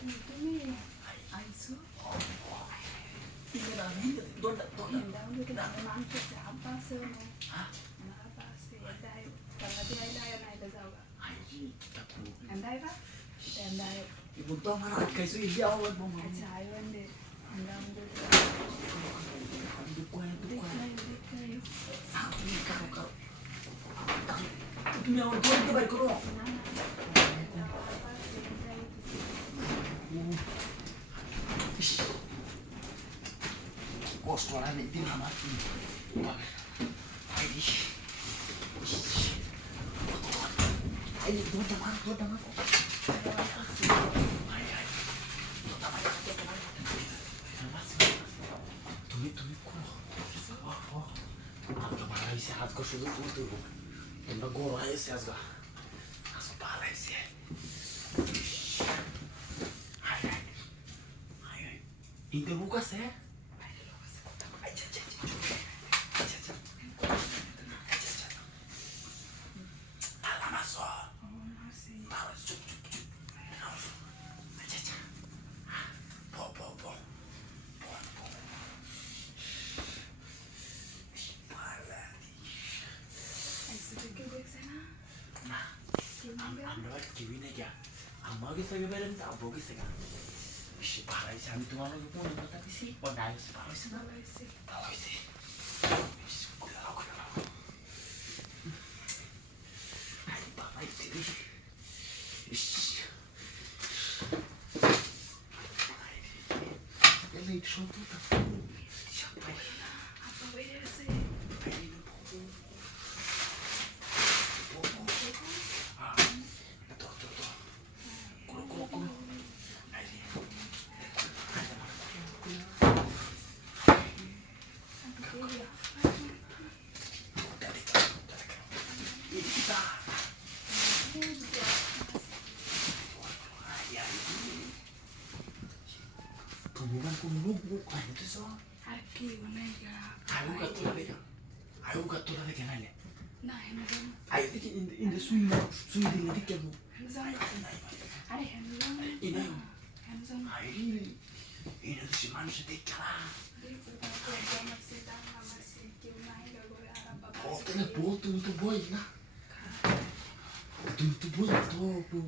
Ini Aisu. Ini namanya donat. Hendang dia kena memang siapa semua. Kenapa sih? Andai kalau dia ada naik jauh. Aji, aku. Andai pak? Andai. Ibu tahu mana kayak itu dia awal mau. Ajaib ande. Hendang dia. Dukuan. Dikayu. Sampai kau. Itu ni awal kau itu baik kau. Kos lah ni di mana mati. Ini tuh tangan. Tumi kuro. Apa malah isi hati kau sudah tuh. Enda goro aja sih asga. Asal parah sih. Inte buka sih. Saya beren tak bogi sega. Si parai sami tu malu pun tapi si bodai si parai si. Kulah. Ai parai si. Ish. Ele show tu tak. Siapa ini? Apa beda sih? Ini bobo. Tumuman kumulubu itu so. Aki mana ya? Ayo gato la de nale. Nah, hendang. Ayo in the swing di dikemu. Hendang. Ada hendang. Ini. Hendang. Ayo ini si manusia dikala. Dia berbagai masih dah masih kiumai gak boleh arab apa. Oh, tena boto itu boy na. Boto itu boy to.